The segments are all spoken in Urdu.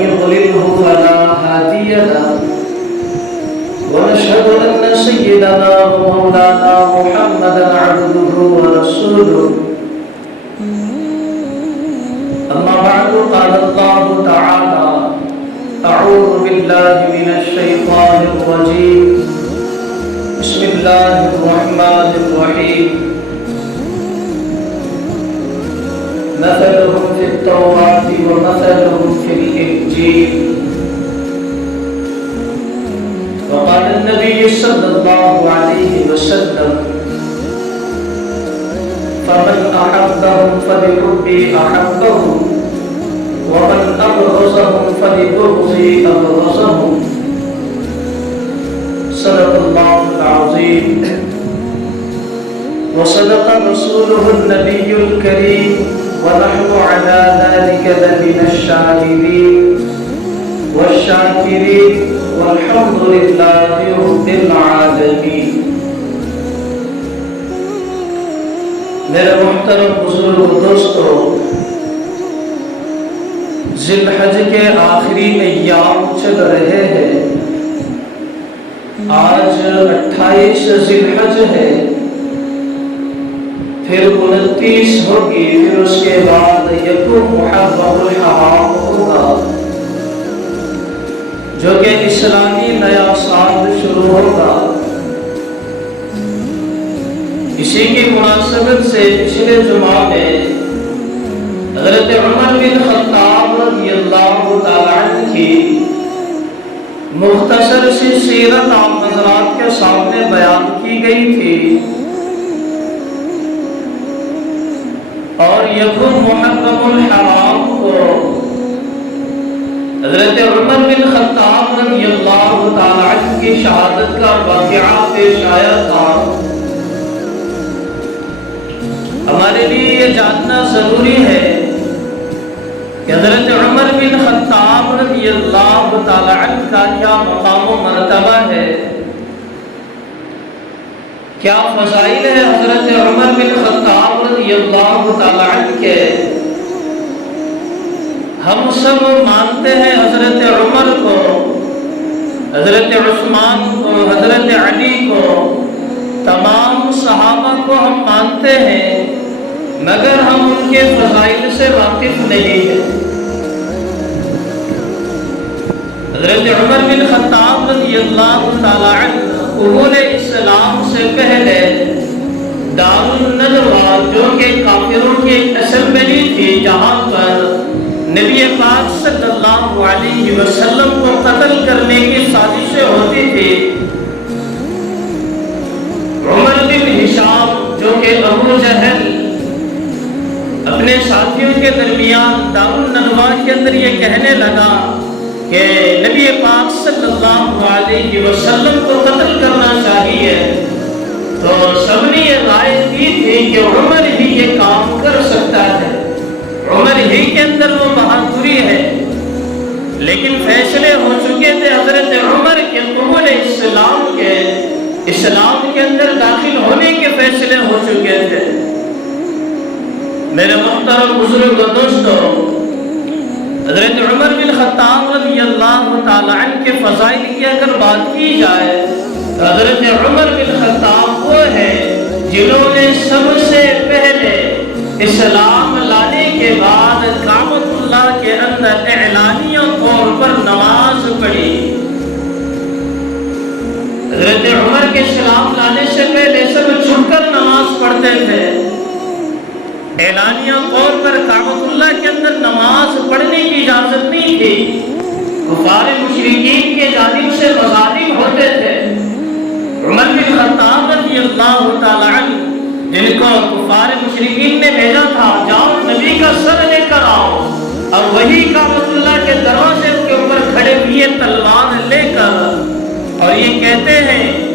يضلله فلا هادي له ونشهد أن سيدنا ومولانا محمدا عبده ورسوله أما بعد قال الله تعالى أعوذ بالله من الشيطان الرجيم بسم الله الرحمن الرحيم مثلهم في التوراة ومثلهم في الإنجيل وقال النبي صلى الله عليه وسلم فمن أحبهم فلحبي أحبهم ومن أبغضهم فلبغضي أبغضهم صدق الله العظيم وصدق رسوله النبي الكريم ونحن على ذلك لمن الشاهدين والشاكرين والحمد لله رب العالمين. میرے محترم بزرگ دوستو، ذی الحج کے آخری ایام چل رہے ہیں. آج 28 ذی الحج ہے، پھر 29 ہوگی، پھر اس کے بعد یکم محرم الحرام ہوگا جو کہ اسلامی نیا سال شروع ہوگا. اسی کی مناسبت سے پچھلے جمعہ میں حضرت عمر بن خطاب رضی اللہ تعالی عنہ کی مختصر سی سیرت آپ حضرات کے سامنے بیان کی گئی تھی، اور یکم محرم الحرام کو حضرت عمر بن خطاب رضی اللہ تعالی عنہ کی شہادت کا واقعہ پیش آیا تھا. ہمارے لیے یہ جاننا ضروری ہے کہ حضرت عمر بن خطاب رضی اللہ تعالی عنہ کا کیا مقام و مرتبہ ہے، کیا فضائل ہے حضرت عمر بن خطاب رضی اللہ تعالی عنہ کے. ہم سب مانتے ہیں حضرت عمر کو، حضرت عثمان کو، حضرت علی کو، تمام صحابہ کو ہم مانتے ہیں، مگر ہم ان کے فضائل سے واقف نہیں ہیں. حضرت عمر بن خطاب رضی اللہ تعالی عنہ قبول اسلام سے پہلے دار الندوہ جو کہ کافروں کی ایک اسمبلی تھی جہاں پر نبی پاک صلی اللہ علیہ وسلم کو قتل کرنے کی سازشیں ہوتی تھی، عمر بن ہشام جو کہ ابو جہل اپنے ساتھیوں کے درمیان دار الندوہ کے اندر یہ کہنے لگا کہ نبی پاک صلی اللہ علیہ وسلم کو قتل کرنا چاہیے، تو سب نے یہ رائے دی تھی کہ عمر ہی یہ کام کر سکتا ہے، عمر ہی کے اندر وہ بہادری ہے. لیکن فیصلے ہو چکے تھے حضرت عمر کے قبول اسلام کے اندر داخل ہونے کے فیصلے ہو چکے تھے. میرے محترم بزرگ دوستو، حضرت عمر بن خطاب رضی اللہ تعالی عنہ کے فضائل کی اگر بات کی جائے تو حضرت عمر بن خطاب وہ ہے جنہوں نے سب سے پہلے اسلام لانے کے بعد کعبۃ اللہ کے اندر اعلانیہ طور پر نماز پڑھی. حضرت عمر کے اسلام لانے سے پہلے سب چھپ کر نماز پڑھتے تھے. اعلانیہ طور پر کعبۃ اللہ کے اندر نماز پڑھنے کی اجازت نہیں تھی. کفار مشرکین کی جانب سے مظالم ہوتے تھے. عمر بن خطاب رضی اللہ تعالی عنہ جن کو کفار مشرکین نے بھیجا تھا، جاؤ نبی کا سر لے کر آؤ، اور وہی کعبۃ اللہ کے دروازے کے اوپر کھڑے ہوئے تلوار لے کر، اور یہ کہتے ہیں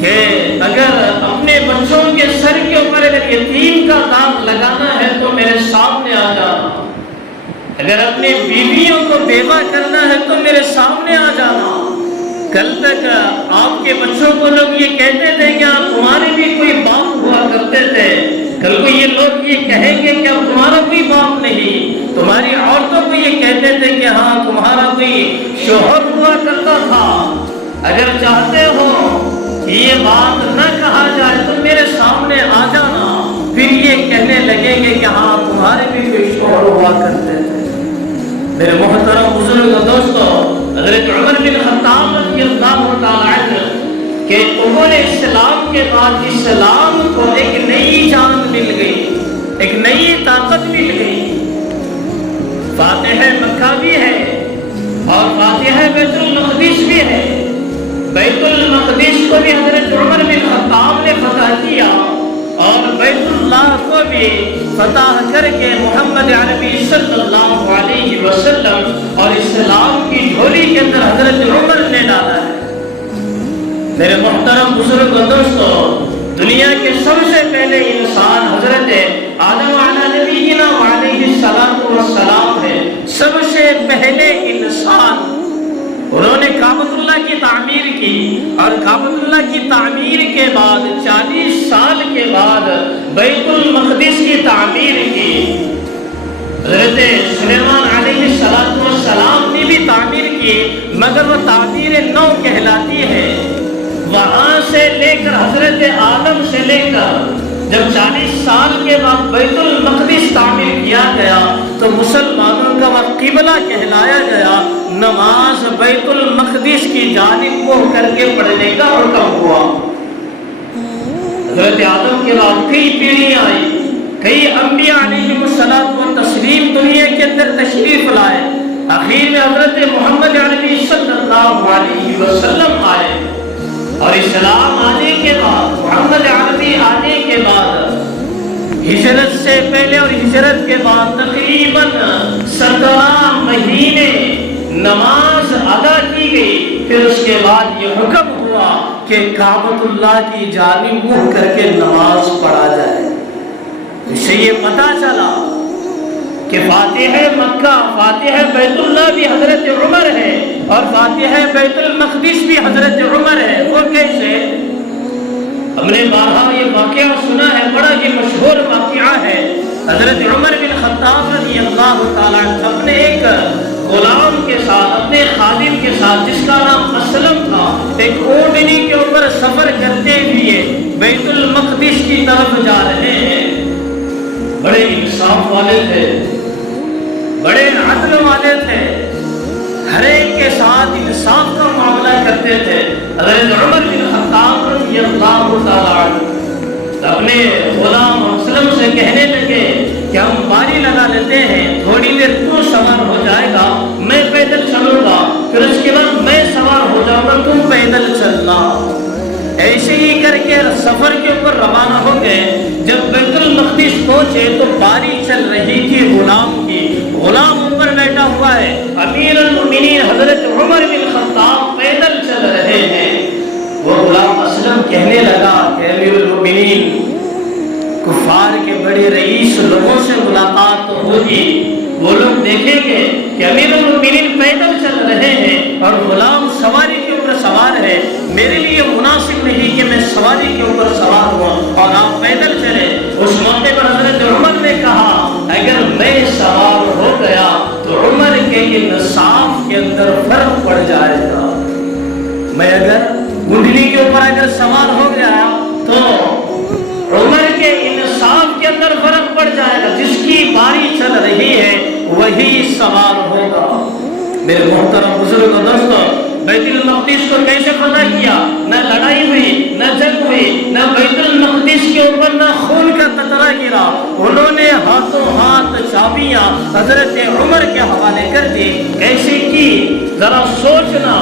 کہ اگر اپنے بچوں کے سر کے اوپر اگر یتیم کا داغ لگانا ہے تو میرے سامنے آ جانا، اگر اپنی بیویوں کو بیوہ کرنا ہے تو میرے سامنے آ جانا، کل تک آپ کے بچوں کو لوگ یہ کہتے تھے کہ آپ تمہارے بھی کوئی باپ ہوا کرتے تھے، کل کو یہ لوگ یہ کہیں گے کہ اب تمہارا کوئی باپ نہیں۔ تمہاری عورتوں کو یہ کہتے تھے کہ ہاں تمہارا کوئی شوہر ہوا کرتا تھا۔ اگر چاہتے ہو کہ یہ بات نہ کہا جائے تو میرے سامنے آ جانا، پھر یہ کہنے لگیں گے کہ ہاں تمہارے بھی کوئی شوہر ہوا کرتے تھے۔ میرے محترم بزرگ دوستو، حضرت عمر بن خطاب رضی اللہ تعالی عنہ کہ انہوں نے اسلام کے بعد اسلام کو ایک نئی جان مل گئی، ایک نئی طاقت مل گئی۔ فاتح مکہ بھی ہے اور فاتح بیت المقدس بھی ہے۔ بیت المقدس کو بھی حضرت عمر بن خطاب نے فتح کیا اور بیت اللہ کو بھی فتح کر کے محمد عربی صلی اللہ علیہ وسلم اور اسلام کی جھولی کے اندر حضرت عمر نے ڈالا ہے۔ میرے محترم بزرگ دوستو، دنیا کے سب سے پہلے انسان حضرت آدم علیہ نبینا علیہ السلام ہے۔ سب سے پہلے انسان، انہوں نے کعبۃ اللہ کی تعمیر کی اور کعبۃ اللہ کی تعمیر کے بعد 40 سال کے بعد بیت المقدس کی تعمیر کی۔ حضرت سلیمان علیہ السلام نے بھی تعمیر کی، مگر وہ تعمیر نو کہلاتی ہے۔ وہاں سے لے کر حضرت آدم سے لے کر جب 40 سال کے بعد بیت المقدس تعمیر کیا گیا تو مسلمانوں کا وہ قبلہ کہلایا گیا۔ نماز بیت المقدس کی جانب منہ کر کے پڑھنے کا حکم ہوا۔ حضرت آدم کے بعد کئی پیڑھیاں آئی، کئی انبیاء علیہم الصلوۃ والتسلیم دنیا کے اندر تشریف لائے۔ آخر میں حضرت محمد عربی صلی اللہ علیہ وسلم آئے اور اسلام آنے کے بعد، محمد عربی آنے کے بعد، ہجرت سے پہلے اور ہجرت کے بعد تقریباً 17 مہینے نماز ادا کی گئی۔ پھر اس کے بعد یہ حکم ہوا کہ کعبۃ اللہ کی جانب منہ کر کے نماز پڑھا جائے۔ اس سے یہ پتہ چلا کہ فاتح مکہ، فاتح بیت اللہ بھی حضرت عمر ہے اور فاتح بیت المقدس بھی حضرت عمر ہے۔ وہ کیسے؟ ہم نے بارہا یہ واقعہ سنا ہے، بڑا ہی مشہور واقعہ ہے۔ حضرت عمر بن خطاب رضی اللہ تعالیٰ عنہ اپنے ایک غلام کے ساتھ، اپنے خادم کے ساتھ، جس کا نام اسلم تھا، ایک اونٹنی کے اوپر سفر کرتے ہوئے بیت المقدس کی طرف جا رہے ہیں۔ بڑے انصاف والے تھے، بڑے عدل والے تھے، ہر ایک کے ساتھ انصاف کا معاملہ کرتے تھے۔ حضرت عمر بن خطاب رضی اللہ تعالیٰ عنہ اپنے غلام اسلم سے کہنے لگے کہ ہم باری لگا لیتے ہیں، تھوڑی دیر تو سوار ہو جائے گا، میں پیدل چلوں گا، پھر اس کے بعد میں سوار ہو جاؤں گا، تم پیدل چلنا۔ ایسے ہی کر کے سفر کے اوپر روانہ ہو گئے۔ جب بیت المقدس پہنچے تو باری چل رہی تھی غلام کی، غلام اوپر بیٹھا ہوا ہے، امیر المؤمنین حضرت عمر بن خطاب پیدل چل رہے ہیں۔ وہ غلام اسلم کہنے لگا کہ امیر المؤمنین، کفار کے بڑے رئیس لوگوں سے ملاقات تو ہوگی، وہ لوگ دیکھیں گے کہ امیر المؤمنین پیدل چل رہے ہیں اور غلام سواری کے اوپر سوار ہے، میرے لیے مناسب نہیں کہ میں سواری کے اوپر سوار ہوں اور آپ پیدل چلیں۔ اس موقع پر حضرت عمر نے کہا اگر میں سوار ہو گیا تو عمر کے انصاف کے اندر فرق پڑ جائے گا۔ میں اگر اونٹنی کے اوپر اگر سوار ہو گیا تو عمر کے انصاف کے اندر فرق پڑ جائے گا، جس کی باری چل رہی ہے وہی سوار ہوگا۔ میرے محترم بزرگ دوستو، بیت المقدس کو کیسے فتح کیا؟ نہ لڑائی ہوئی، نہ جنگ ہوئی، نہ بیت المقدس کے اوپر نہ خون کا قطرہ گرا۔ انہوں نے ہاتھوں ہاتھ چابیاں حضرت عمر کے حوالے کر دی۔ کیسے کی؟ ذرا سوچنا،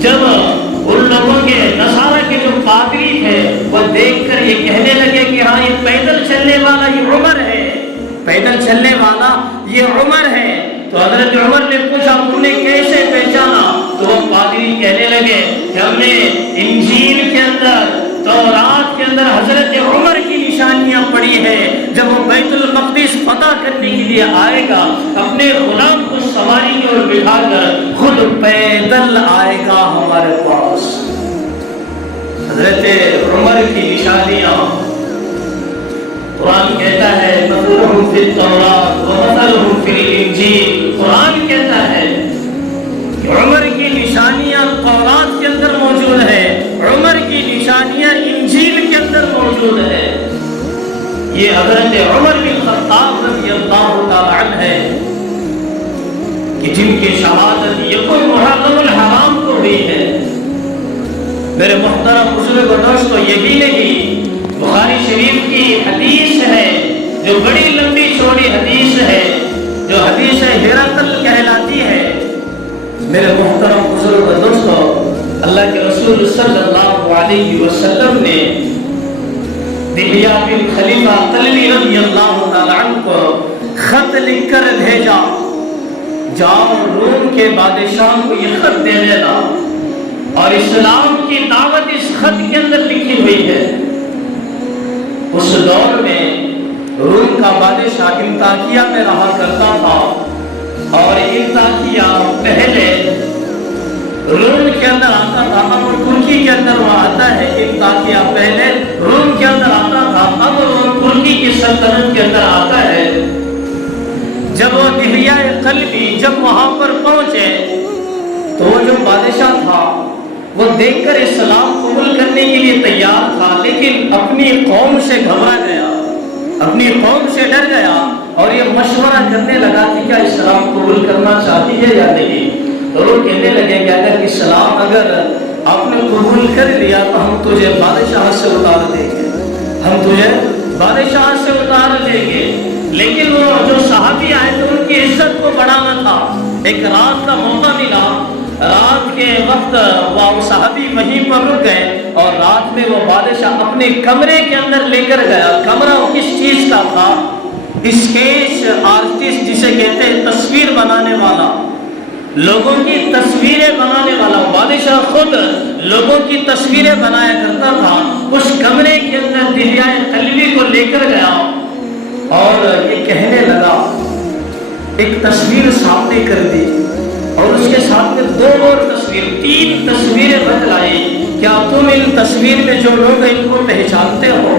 جب ان لوگوں کے نصارہ کے جو پادری تھے وہ دیکھ کر یہ کہنے لگے کہ ہاں یہ پیدل چلنے والا یہ عمر ہے، پیدل چلنے والا یہ عمر ہے، تو حضرت عمر نے پوچھا تم نے کیسے پہچانا؟ تو وہ پادری کہنے لگے کہ ہم نے انجیل کے اندر، تورات کے اندر حضرت عمر کی نشانیاں پڑھی ہیں، جب وہ بیت المقدس فتح کرنے کے لیے آئے گا اپنے غلام کو سواری کی اور بٹھا کر خود پیدل آئے گا ہمارے پاس۔ حضرت عمر کی نشانیاں قرآن کہتا ہے مثلہم فی التوراۃ ومثلہم فی الانجیل، قرآن کہتا ہے کہ عمر کی نشانیاں تورات کے اندر موجود ہے، عمر کی نشانیاں انجیل کے اندر موجود ہے۔ یہ حضرت عمر بن خطاب رضی اللہ تعالی عنہ ہے کہ جن کی شہادت یکم محرم الحرام کو ہوئی ہے۔ میرے محترم بزرگ و دوستو، یہ بھی نہیں، بخاری شریف کی حدیث ہے جو بڑی لمبی چوڑی حدیث ہے، جو حدیث ہرقل کہلاتی ہے۔ میرے محترم بزرگ و دوستو، اللہ کے رسول صلی اللہ علیہ وسلم نے دہیا بن خلیفہ قلبی رضی اللہ تعالی عنہ کو خط لکھ کر بھیجا، جاؤ روم کے بادشاہ کو یہ خط دے دینا، اور اسلام کی دعوت اس خط کے اندر لکھی ہوئی ہے۔ اس دور میں روم کا بادشاہ انطاکیہ میں رہا کرتا تھا، اور انطاکیہ پہلے روم کے اندر آتا تھا، اب ترکی کے اندر وہ آتا ہے۔ انطاکیہ پہلے روم کے اندر آتا تھا، اب وہ ترکی کی سلطنت کے اندر آتا ہے۔ جب وہ دہیا قلبی جب وہاں پر پہنچے تو وہ جو بادشاہ تھا وہ دیکھ کر اسلام قبول کرنے کے لیے تیار تھا، لیکن اپنی قوم سے گھبرا گیا، اپنی قوم سے ڈر گیا، اور یہ مشورہ کرنے لگا کہ کیا اسلام قبول کرنا چاہتی ہے یا نہیں۔ تو وہ کہنے لگے کہ اگر اسلام اگر آپ نے قبول کر لیا تو ہم تجھے بادشاہ سے اتار دیں گے، ہم تجھے بادشاہ سے اتار دیں گے۔ لیکن وہ جو صحابی آئے تھے ان کی عزت کو بڑھانا تھا۔ ایک رات کا موقع ملا، رات کے وقت وہ صحابی وہیں پر رک گئے، اور رات میں وہ بادشاہ اپنے کمرے کے اندر لے کر گیا۔ کمرہ کس چیز کا تھا؟ اسکیچ آرٹسٹ جسے کہتے ہیں، تصویر بنانے والا، لوگوں کی تصویریں بنانے والا۔ بادشاہ خود لوگوں کی تصویریں بنایا کرتا تھا۔ اس کمرے کے اندر دہیا قلبی کو لے کر گیا اور یہ کہنے لگا، ایک تصویر سامنے کر دی، اور اس کے ساتھ میں دو اور تصویر، تین تصویریں بتلائی۔ کیا تم ان تصویر میں جو لوگ ہیں ان کو پہچانتے ہو؟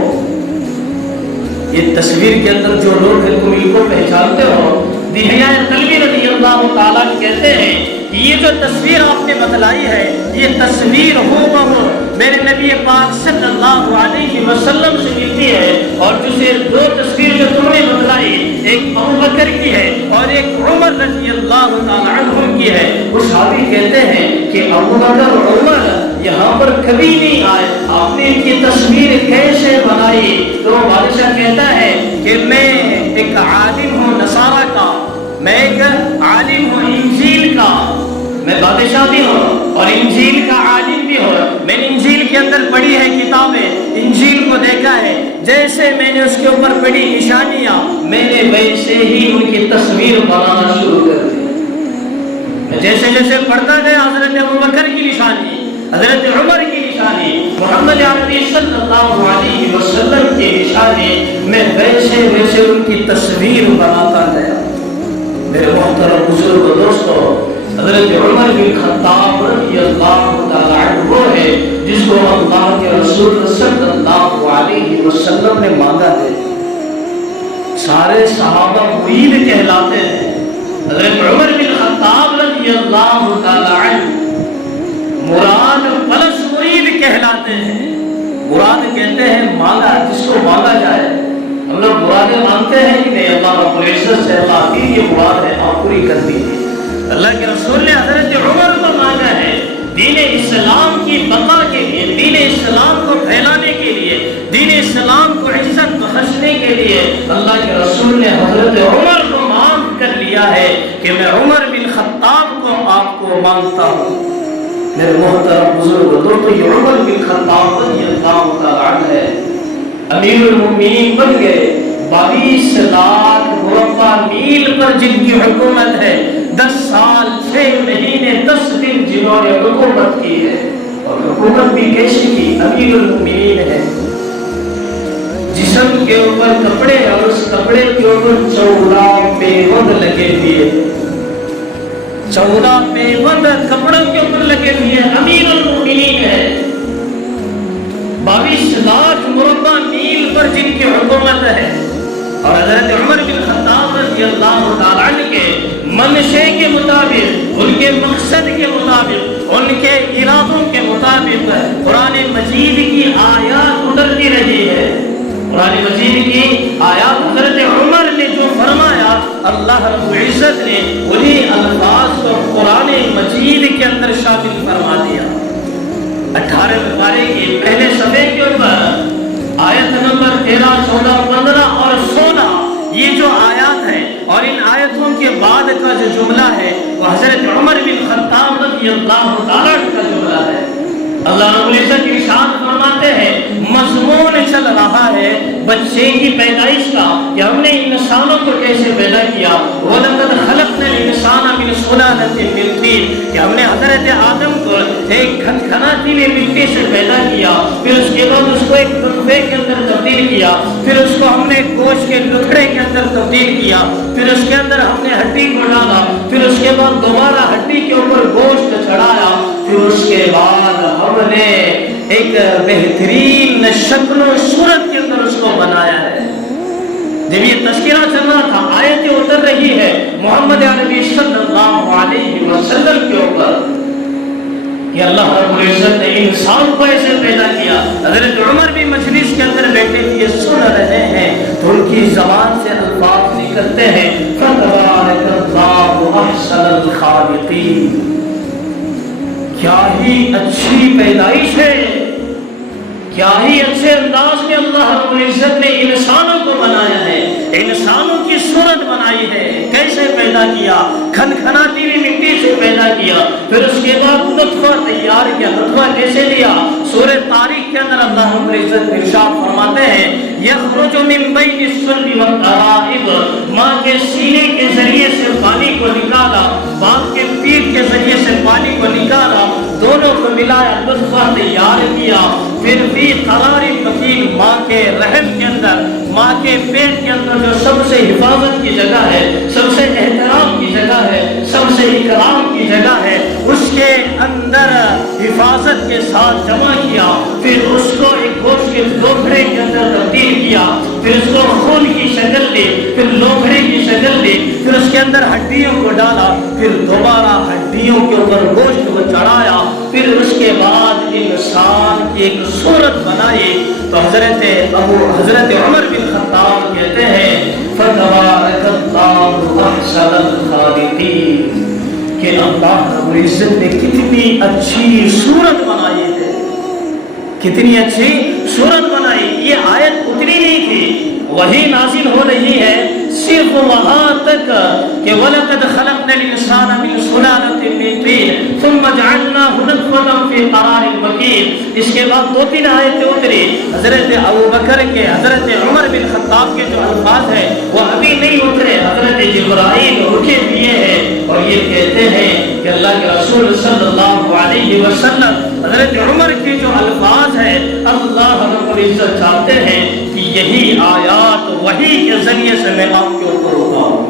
یہ تصویر کے اندر جو لوگ ہیں تم ان کو پہچانتے ہو؟ دہیا قلبی رضی اللہ تعالیٰ کہتے ہیں کہ یہ جو تصویر آپ نے بتلائی ہے، یہ تصویر ہو بہو میرے نبی پاک صلی اللہ علیہ وسلم سے ملتی ہے۔ اور جسے دو تصویر جو تم نے بتلائی، ایک ابو بکر کی ہے اور ایک عمر رضی اللہ تعالیٰ عنہ کی ہے۔ وہ صحابی کہتے ہیں کہ ابو بکر اور عمر یہاں پر کبھی نہیں آئے، آپ نے ان کی تصویر کیسے بنائی؟ تو بادشاہ کہتا ہے کہ میں ایک عالم ہوں نصارہ کا، میں ایک عالم ہوں انجیل کا، میں بادشاہ بھی ہوں اور انجیل کا عالم بھی ہوں۔ میں نے انجیل کے اندر پڑھی ہے کتابیں، انجیل کو دیکھا ہے، جیسے میں نے اس کے اوپر پڑھی نشانیاں، میں نے ویسے ہی ان کی تصویر بنانا شروع کر دی۔ میں جیسے جیسے پڑھتا گیا حضرت ابوبکر کی نشانی، حضرت عمر کی نشانی، محمد عربی صلی اللہ علیہ وسلم کی نشانی، میں ویسے ویسے ان کی تصویر بناتا گیا۔ میرے محترم بزرگ و دوستو، حضرت عمر بن خطاب رضی اللہ تعالی عنہ وہ ہے جس کو اللہ کے رسول صلی اللہ علیہ وسلم نے مانگا ہے۔ سارے صحابہ مرید کہلاتے ہیں، حضرت عمر بن خطاب رضی اللہ تعالی عنہ مراد پلس مرید کہلاتے ہیں۔ مراد کہتے ہیں مانگا، جس کو مانگا جائے۔ ہم لوگ مرادیں مانگتے ہیں کہ نہیں، اللہ رب العزت سے اللہ کی یہ مراد ہے آپ پوری کر دیجیے۔ اللہ کے رسول نے حضرت عمر کو مانگا ہے دین اسلام کی بقا کے لیے، دین اسلام کو پھیلانے کے لیے، دین اسلام کو عزت بخشنے کے لیے۔ اللہ کے رسول نے حضرت عمر کو مانگ کر لیا ہے کہ میں عمر بن خطاب کو آپ کو مانگتا ہوں۔ میرے محترم بزرگ دوستو، یہ عمر بن خطاب رضی اللہ تعالی عنہ ہے، امیر المؤمنین بن گئے۔ 22 لاکھ مربع میل پر جن کی حکومت ہے، 10 سال 6 مہینے 10 دن جنہوں نے حکومت کی ہے، اور حکومت بھی کیسی کی؟ امیر المؤمنین ہے۔ جسم کے اوپر کپڑے اور اس کپڑے کے اوپر 14 پیوند لگے ہوئے، 14 پیوند کپڑوں کے اوپر لگے ہوئے، امیر المؤمنین ہے۔ 22,00,000 مربع میل پر جن کی حکومت ہے، اور حضرت عمر بن خطاب رضی اللہ تعالیٰ عنہ کے منشے کے مطابق، ان کے مقصد کے مطابق، ان کے ارادوں کے مطابق قرآن مجید کی آیات اترتی رہی ہے۔ قرآن مجید کی آیات حضرت عمر نے جو فرمایا، اللہ رب العزت نے وہی الفاظ کو قرآن مجید کے اندر شامل فرما دیا۔ 18 پارے کے پہلے صفحے کے اوپر آیت نمبر 13، 14، 15 اور 16 یہ جو آیات ہیں، اور ان آیتوں کے بعد کا جو جملہ ہے وہ حضرت عمر بن خطاب رضی اللہ تعالیٰ کا جملہ ہے۔ اللہ رب العزت ارشاد فرماتے ہیں، مضمون چل رہا ہے بچے کی پیدائش کا، کہ ہم نے انسانوں کو کیسے پیدا کیا۔ وَلَقَدْ خَلَقْنَا الْإِنسَانَ مِنْ سُلَالَةٍ مِّن طِينٍ، کہ ہم نے حضرت آدم کو ایک کھنکھناتی ہوئی مٹی سے پیدا کیا، پھر اس کے بعد اس کو ایک نطفے کے اندر تبدیل کیا، پھر اس کو ہم نے گوشت کے لتھڑے کے اندر تبدیل کیا، پھر اس کے اندر ہم نے ہڈی کو ڈالا، پھر اس کے بعد دوبارہ ہڈی کے اوپر گوشت چڑھایا، پھر اس کے بعد ہم نے ایک بہترین شکل و صورت کے اندر اس کو بنایا ہے۔ جب یہ تذکرہ چل رہا تھا، آیتیں اتر رہی ہے محمد عربی صلی اللہ علیہ وسلم کے اوپر کہ اللہ رب العزت نے انسان کو ایسے پیدا کیا۔ حضرت عمر بھی مجلس کے اندر بیٹھے ہوئے سن رہے ہیں تو ان کی زبان سے الفاظ نکلتے ہیں، فَتَبَارَكَ اللَّهُ أَحْسَنُ الْخَالِقِينَ، کیا ہی اچھی پیدائش ہے، کیا ہی اچھے انداز میں اللہ رب العزت نے انسانوں کو بنایا ہے، انسانوں کی صورت بنائی ہے۔ کیسے پیدا کیا؟ کھنکھناتی ہوئی مٹی سے پیدا کیا، پھر اس کے بعد نطفہ تیار کیا۔ نطفہ کیسے لیا؟ سورہ طارق کے اندر اللہ رب العزت ارشاد فرماتے ہیں، یخرج من بین الصلب والترائب، ماں کے سینے کے ذریعے سے پانی کو نکالا، باپ کے پیٹ کے ذریعے سے پانی کو نکالا، دونوں کو ملایا، نطفہ تیار کیا، پھر بھی قرار مکین، ماں کے رحم کے اندر، ماں کے پیٹ کے اندر جو سب سے حفاظت کی جگہ ہے، سب سے احترام کی جگہ ہے، سب سے اکرام کی جگہ ہے، اس کے اندر حفاظت کے ساتھ جمع کیا، پھر اس کو ایک گوشت کے لوبھڑے کے اندر تبدیل کیا، پھر اس کو خون کی شکل دی، پھر لوبھڑے کی شکل دی، پھر اس کے اندر ہڈیوں کو ڈالا، پھر دوبارہ ہڈیوں کے اوپر گوشت کو چڑھایا، پھر اس کے بعد انسان کی ایک صورت بنائی۔ تو حضرت عمر بن خطاب کہتے ہیں، فَتَبَارَكَ اللَّهُ أَحْسَنُ الْخَالِقِينَ، کہ اللہ رب العزت نے کتنی اچھی صورت بنائی ہے، کتنی اچھی صورت بنائی۔ یہ آیت اتنی نہیں تھی، وہی نازل ہو رہی ہے صرف وہاں تک کہ وَلَقَدْ خَلَقْنَا الْإِنسَانَ مِنْ سُلَالَةٍ مِّن طِينٍ ثُمَّ جَعَلْنَاهُ نُطْفَةً فِي قَرَارٍ مَّكِينٍ۔ اس کے بعد 2-3 آیتیں اتری، حضرت ابوبکر کے، حضرت عمر بن خطاب کے جو الفاظ ہیں وہ ابھی نہیں اترے، حضرت جبرائیل رکے ہوئے ہیں اور یہ کہتے ہیں کہ اللہ کے رسول صلی اللہ علیہ وسلم، حضرت عمر کے جو الفاظ ہیں، اللہ رب العزت چاہتے ہیں کہ یہی آیات وحی کے ذریعے سے میں آپ کے اوپر اتاروں،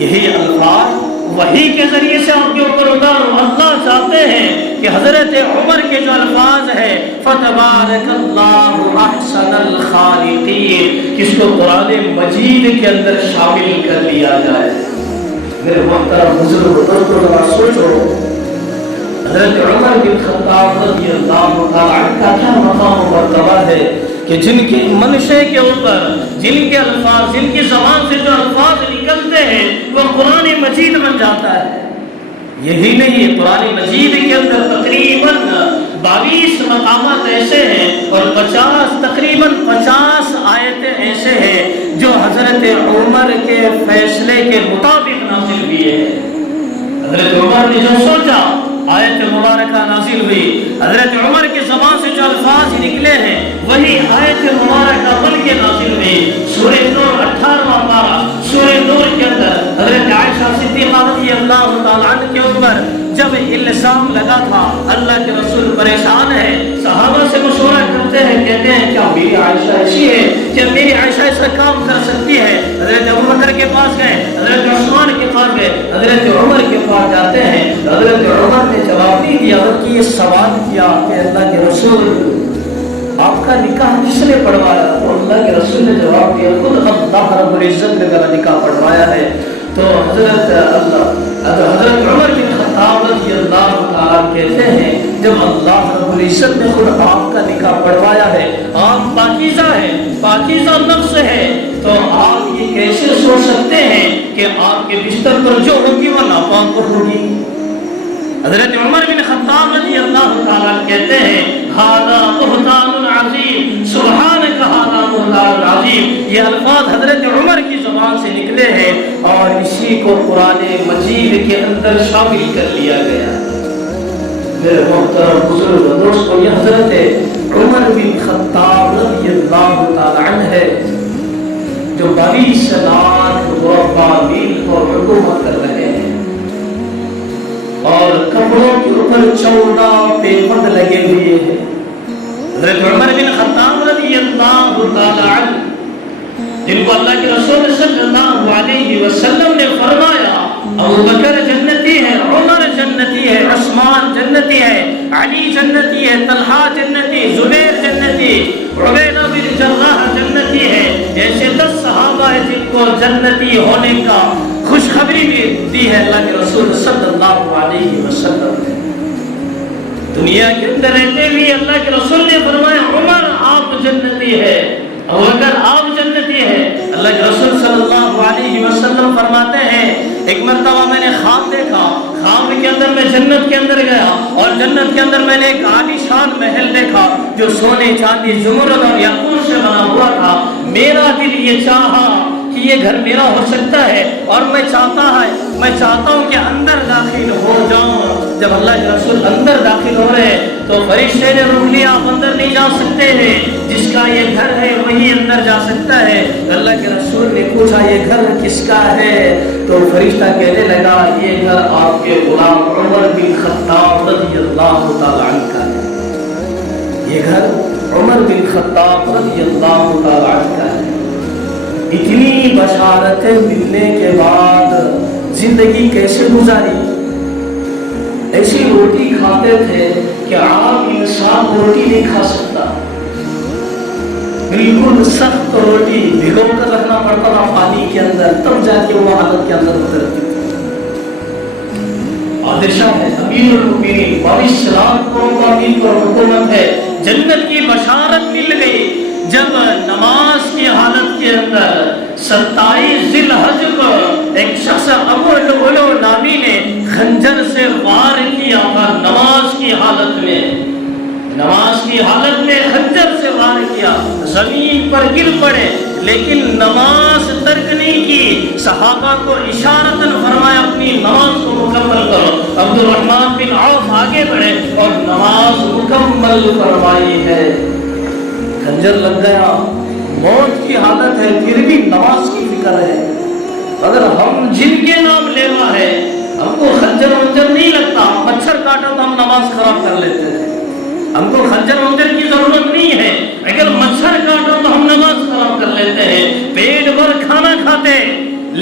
یہی الفاظ وحی کے ذریعے سے آپ کے اوپر اتاروں۔ اللہ چاہتے ہیں کہ حضرت عمر کے جو الفاظ ہیں، فَتَبَارَكَ اللَّهُ أَحْسَنَ الْخَالِقِينَ، کہ اس کو قرآن مجید کے اندر شامل کر لیا جائے۔ میرے محترم بزرگ دوستو، ذرا سوچو حضرت عمر بن خطاب رضی اللہ تعالیٰ عنہ کا کیا مقام و مرتبہ ہے کہ جن کے منشے کے اوپر، جن کے الفاظ، جن کی زبان سے جو الفاظ نکلتے ہیں وہ قرآن مجید بن جاتا ہے۔ یہی نہیں، قرآن مجید کے اندر تقریباً 22 مقامات ایسے ہیں اور تقریباً 50 آیتیں ایسے ہیں جو حضرت عمر کے فیصلے کے مطابق نازل ہوئی ہے۔ حضرت عمر نے جو سوچا، آیت مبارکہ نازل ہوئی، حضرت عمر کی زبان سے جو الفاظ نکلے ہیں وہی آیت مبارکہ بن کے نازل ہوئی۔ سورہ نور 18واں پارہ، سورہ نور کے اندر حضرت عائشہ صدیقہ رضی اللہ تعالیٰ عنہ کے اوپر جب الزام لگا تھا، اللہ کے رسول پریشان ہے، صحابہ سے مشورہ کرتے ہیں، کہتے ہیں کیا میری عائشہ ایسی ہے، کیا میری عائشہ ایسا کام کر سکتی ہے؟ حضرت ابوبکر کے پاس گئے، حضرت عثمان کے پاس گئے، حضرت عمر کے پاس جاتے ہیں، حضرت عمر نے جواب نہیں دیا بلکہ یہ سوال کیا کہ اللہ کے رسول کا نکاح کس نے پڑھوایا؟ تو اللہ کے رسول نے جواب دیا خود اللہ رب العزت نے میرا نکاح پڑھوایا ہے۔ تو حضرت عمر بن خطاب رضی اللہ تعالیٰ کہتے ہیں جب اللہ رب العزت نے خود آپ کا نکاح پڑھوایا ہے، آپ پاکیزہ ہیں، پاکیزہ نفس ہے، تو آپ یہ کیسے سوچ سکتے ہیں کہ آپ کے بستر پر جو ہوگی وہ ناپاک ہوگی؟ حضرت عمر بن خطاب رضی اللہ تعالیٰ کہتے ہیں ھذا بہتان عظیم، سبحانک ھذا بہتان عظیم، یہ الفاظ حضرت عمر کی زبان سے نکلے ہیں اور اسی کو قرآن مجید کے اندر شامل کر لیا گیا۔ میرے محترم بزرگ دوستو، یہ حضرت عمر بن خطاب رضی اللہ تعالیٰ عنہ ہے جو 22 لاکھ مربع میل پر حکومت کر رہے ہیں اور کپڑوں کے اوپر 14 پیبند لگے ہوئے ہیں۔ حضرت عمر بن خطاب رضی اللہ تعالی عنہ جن کو اللہ کے رسول صلی اللہ علیہ وسلم نے فرمایا ابو بکر جنتی ہے، عمر جنتی ہے، عثمان جنتی ہے، علی جنتی ہے، طلحہ جنتی، زبیر جنتی، عبیدہ بن جراح جنتی ہے، ایسے 10 صحابہ ہیں جن کو جنتی ہونے کا خوشخبری بھی دی ہے اللہ کے رسول صلی اللہ علیہ وسلم نے۔ دنیا کے اندر رہتے ہوئے اللہ کے رسول نے فرمایا عمر آپ جنتی ہے، ابو بکر آپ جنتی ہے۔ اللہ کے رسول صلی اللہ علیہ وسلم فرماتے ہیں ایک مرتبہ میں نے خواب دیکھا، خواب کے اندر میں جنت کے اندر گیا اور جنت کے اندر میں نے ایک عالی شان محل دیکھا جو سونے چاندی زمرد اور یاقوت سے بنا ہوا تھا۔ میرا دل یہ چاہا کہ یہ گھر میرا ہو سکتا ہے اور میں چاہتا ہوں کہ اندر داخل ہو جاؤں۔ جب اللہ کے رسول اندر داخل ہو رہے تو فرشتے نے روک لیا، آپ اندر نہیں جا سکتے ہیں، جس کا یہ گھر ہے وہی اندر جا سکتا ہے۔ اللہ کے رسول نے پوچھا یہ گھر کس کا ہے؟ تو فرشتہ کہنے لگا یہ گھر آپ کے غلام عمر بن خطاب رضی اللہ تعالی عنہ کا ہے، یہ گھر عمر بن خطاب رضی اللہ تعالی عنہ کا ہے۔ اتنی بشارتیں ملنے کے بعد زندگی کیسے گزاری؟ ایسی روٹی کھاتے تھے کہ عام انسان روٹی نہیں کھا سکتا، بالکل سخت روٹی بھگو کر رکھنا پڑتا تھا پانی کے اندر، تب جا کے وہ حالت کے اندر اترتی تھی۔ بادشاہ ہے، امیر المؤمنین، 22 لاکھ قوم پر حکومت ہے، جنت کی بشارت مل گئی جب نماز کی حالت کے اندر 27 ذی الحج کو ایک شخص ابو لؤلؤ نامی نے خنجر سے وار کیا تھا۔ نماز کی حالت میں خنجر سے وار کیا، زمین پر گر پڑے لیکن نماز ترک نہیں کی۔ صحابہ کو اشارتاً فرمایا اپنی نماز کو مکمل کرو۔ عبد الرحمن بن عوف آگے بڑھے اور نماز مکمل فرمائی ہے۔ خنجر لگ گیا، موت کی حالت ہے، پھر بھی نماز کی فکر ہے۔ اگر ہم جن کے نام لیوا ہے، ہم کو خنجر ونجر نہیں لگتا، مچھر کاٹا تو ہم نماز خراب کر لیتے ہیں، ہم کو خنجر ونجر کی ضرورت نہیں ہے، اگر مچھر کاٹا تو ہم نماز خراب کر لیتے ہیں۔ پیٹ بھر کھانا کھاتے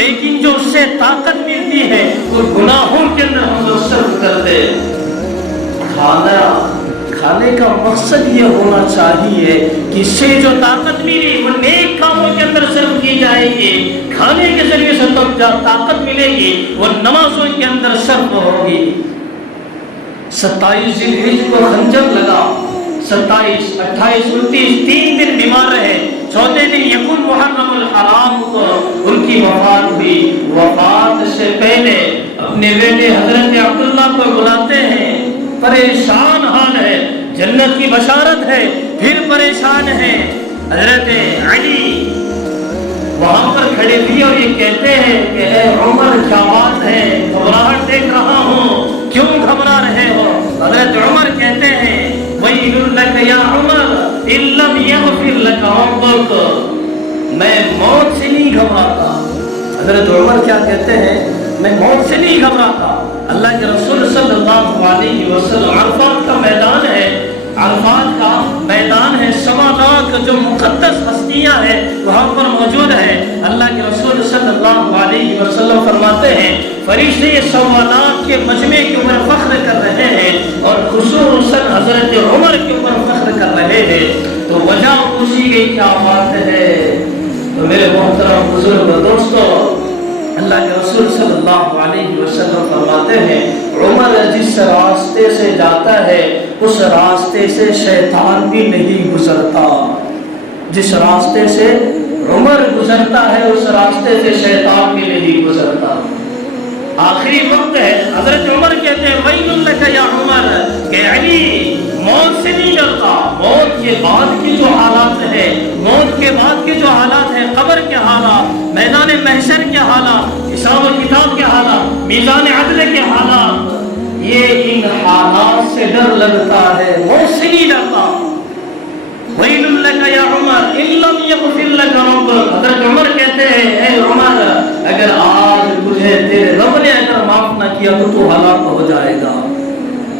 لیکن جو اس سے طاقت ملتی ہے وہ گناہوں کے اندر ہم لوگ صرف کرتے۔ کھانے کا مقصد یہ ہونا چاہیے کہ اس سے جو طاقت ملی وہ نیک کاموں کے اندر صرف کی جائے گی، کھانے کے ذریعے سے تو طاقت ملے گی وہ نمازوں کے اندر صرف ہوگی۔ 27 ذی الحجہ کو خنجر لگا، 27، 28، 29 3 دن بیمار رہے، چوتھے دن یکم محرم الحرام کو ان کی وفات ہوئی۔ وفات سے پہلے اپنے بیٹے حضرت عبداللہ کو بلاتے ہیں، پریشان حال ہے، جنت کی بشارت ہے پھر پریشان ہے۔ حضرت علی وہاں پر کھڑے بھی اور یہ کہتے ہیں کہ اے عمر کیا بات ہے، گھبراہٹ دیکھ رہا ہوں، کیوں گھبرا رہے ہو؟ حضرت عمر کہتے ہیں وَيْلٌ لَكَ يَا عُمَرْ إِن لَّمْ يَغْفِرْ لَكَ رَبُّكَ، میں موت سے نہیں گھبراتا۔ حضرت عمر کیا کہتے ہیں؟ میں موت سے نہیں گھبراتا۔ اللہ کے رسول صلی اللہ علیہ وسلم، عرفات کا میدان ہے، عرفات کا میدان ہے، سماوات جو مقدس ہستیاں ہیں وہاں پر موجود ہے۔ اللہ کے رسول صلی اللہ علیہ وسلم فرماتے ہیں فرشتے یہ سوالات کے مجمع کے اوپر فخر کر رہے ہیں اور خصوصاً حضرت عمر کے اوپر فخر کر رہے ہیں۔ تو وجہ پوچھی گئی کیا بات ہے؟ تو میرے محترم بزرگ دوستو، اللہ کے رسول صلی اللہ علیہ وسلم فرماتے ہیں عمر جس راستے سے جاتا ہے اس راستے سے شیطان بھی نہیں گزرتا۔ جس راستے سے عمر گزرتا ہے اس راستے سے شیطان بھی نہیں گزرتا۔ آخری وقت ہے، حضرت عمر کہتے ہیں ویل لک یا عمر، کہ علی موت سے نہیں ڈرتا، موت کے بعد کی جو حالات ہے، موت کے بعد کے جو حالات ہیں، قبر کے حالات، میدان محشر کے حالات، حساب و کتاب کے حالات، میزان عدل کے حالات، یہ ان حالات سے ڈر لگتا ہے، موت سے نہیں ڈرتا۔ ویل لک یا عمر ان لم یغفر لک ربک، حضرت عمر کہتے ہیں اے عمر اگر آج تجھے تیرے رب نے اگر معاف نہ کیا تو تو ہلاک ہو جائے گا۔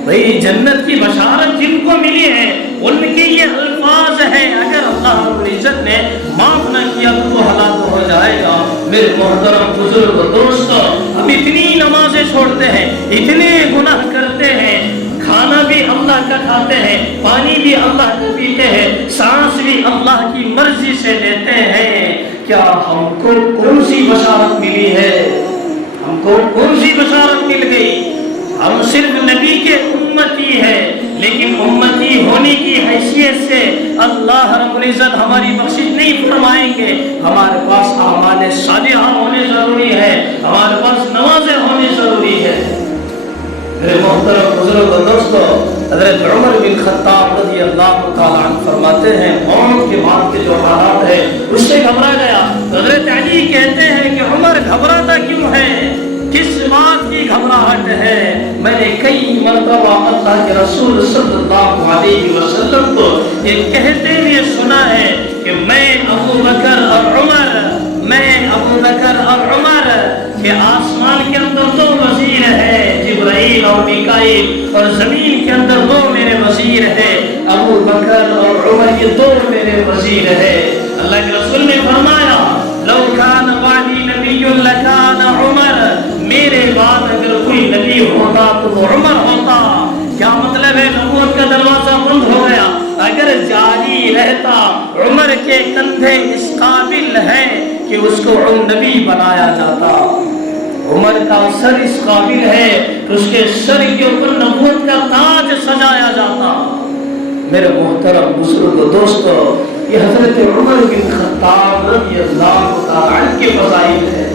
بھئی جنت کی بشارت جن کو ملی ہے ان کے یہ الفاظ ہیں، اگر اللہ رب العزت نے معاف نہ کیا تو تو ہلاک ہو جائے گا۔ میرے محترم بزرگ دوستو، ہم اتنی نمازیں چھوڑتے ہیں، اتنے گناہ کرتے ہیں، کھانا بھی اللہ کا کھاتے ہیں، پانی بھی اللہ کا پیتے ہیں، سانس بھی اللہ کی مرضی سے لیتے ہیں، کیا ہم کو کون سی بشارت ملی ہے؟ ہم کو کون سی بشارت مل گئی؟ ہم صرف نبی کے امتی ہیں، لیکن امتی ہونے کی حیثیت سے اللہ رب العزت ہماری بخشش نہیں فرمائیں گے۔ ہمارے پاس اعمال صالحہ ہونے ضروری ہے، ہمارے پاس نمازیں ہونی ضروری ہے۔ میرے محترم بزرگ دوستو، حضرت عمر بن خطاب رضی اللہ تعالیٰ عنہ فرماتے ہیں موت کے بعد کے جو حالات ہے اس سے گھبرا گیا۔ حضرت علی کہتے ہیں کہ عمر گھبراتا کیوں ہے؟ کس بات کی گھبراہٹ ہے؟ میں نے کئی مرتبہ اللہ کے رسول صلی اللہ علیہ وسلم کو یہ کہتے ہوئے سنا ہے کہ میں ابو بکر اور عمر، میں ابو بکر اور عمر، کہ آسمان کے اندر دو وزیر ہیں، جبرائیل اور میکائیل، اور زمین کے اندر دو میرے وزیر ہیں، ابو بکر اور عمر، یہ دو میرے وزیر ہیں۔ اللہ کے رسول نے فرمایا لو کان بعدی نبی لکان عمر، میرے بعد اگر کوئی نبی ہوتا تو وہ عمر ہوتا۔ کیا مطلب ہے؟ نبوت کا دروازہ بند ہو گیا، اگر جاری رہتا عمر کے کندھے اس قابل ہیں کہ اس کو نبی بنایا جاتا، عمر کا سر اس قابل ہے کہ اس کے سر کے اوپر نبوت کا تاج سجایا جاتا۔ میرے محترم بزرگ دوستو، یہ حضرت عمر بن خطاب رضی اللہ تعالیٰ عنہ کے فضائل ہے۔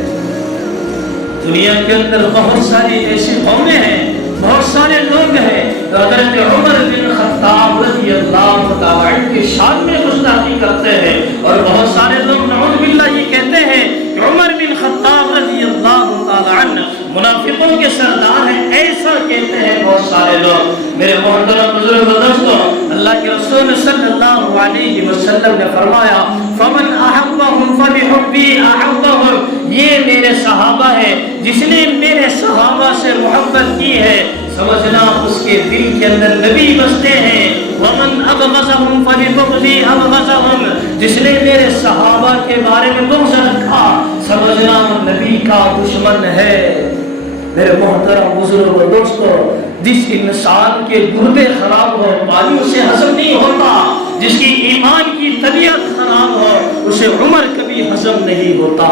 دنیا کے اندر بہت ساری ایسی قومیں ہیں، بہت سارے لوگ ہیں جو حضرت عمر بن خطاب رضی اللہ تعالیٰ عنہ کی شان میں گستاخی کرتے ہیں، اور بہت سارے لوگ نعوذ باللہ یہ کہتے ہیں کہ عمر بن خطاب رضی اللہ تعالیٰ عنہ منافقوں کے سردار ہیں، ایسا کہتے ہیں بہت سارے لوگ۔ میرے محترم بزرگ دوستو، اللہ کے رسول صلی اللہ علیہ وسلم نے فرمایا فمن احبهم فبحبی احبهم، یہ میرے صحابہ ہیں، جس نے میرے صحابہ سے محبت کی ہے سمجھنا اس کے دل کے اندر نبی بستے ہیں۔ ومن ابغضهم فببغضی ابغضهم، جس نے میرے صحابہ کے بارے میں بغض رکھا سمجھنا نبی کا دشمن ہے۔ میرے محترم بزرگ دوستو، جس انسان کے گردے خراب ہو پانی اسے ہضم نہیں ہوتا، جس کی ایمان کی طبیعت خراب ہو اسے عمر کبھی ہضم نہیں ہوتا۔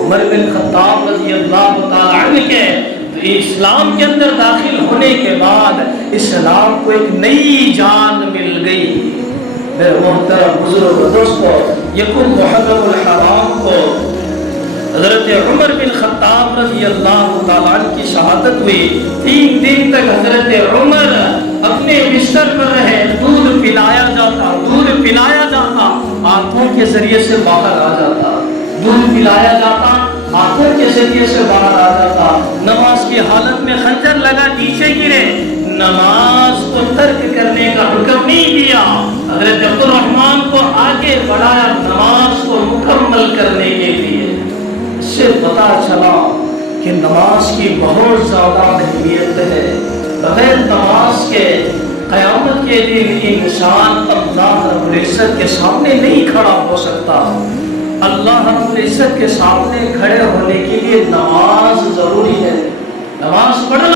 عمر بن خطاب رضی اللہ تعالیٰ عنہ کے اسلام کے اندر داخل ہونے کے بعد اسلام کو ایک نئی جان مل گئی۔ میرے محترم بزرگ دوستو، یکم محرم الحرام کو حضرت عمر بن خطاب رضی اللہ تعالیٰ عنہ کی شہادت ہوئی۔ 3 دن تک حضرت عمر اپنے بستر پر رہے، دودھ پلایا جاتا، آنکھوں کے ذریعے سے باہر آ جاتا، دودھ پلایا جاتا، آنکھوں کے ذریعے سے باہر آ جاتا۔ نماز کی حالت میں خنجر لگا نیچے گرے، نماز کو ترک کرنے کا حکم نہیں دیا، حضرت عبد الرحمن کو آگے بڑھایا نماز کو مکمل کرنے کے لیے۔ اس سے پتا چلا کہ نماز کی بہت زیادہ اہمیت ہے، بغیر نماز کے قیامت کے دن انسان اللہ رب العزت کے سامنے نہیں کھڑا ہو سکتا۔ اللہ رب العزت کے سامنے کھڑے ہونے کے لیے نماز ضروری ہے، نماز پڑھنا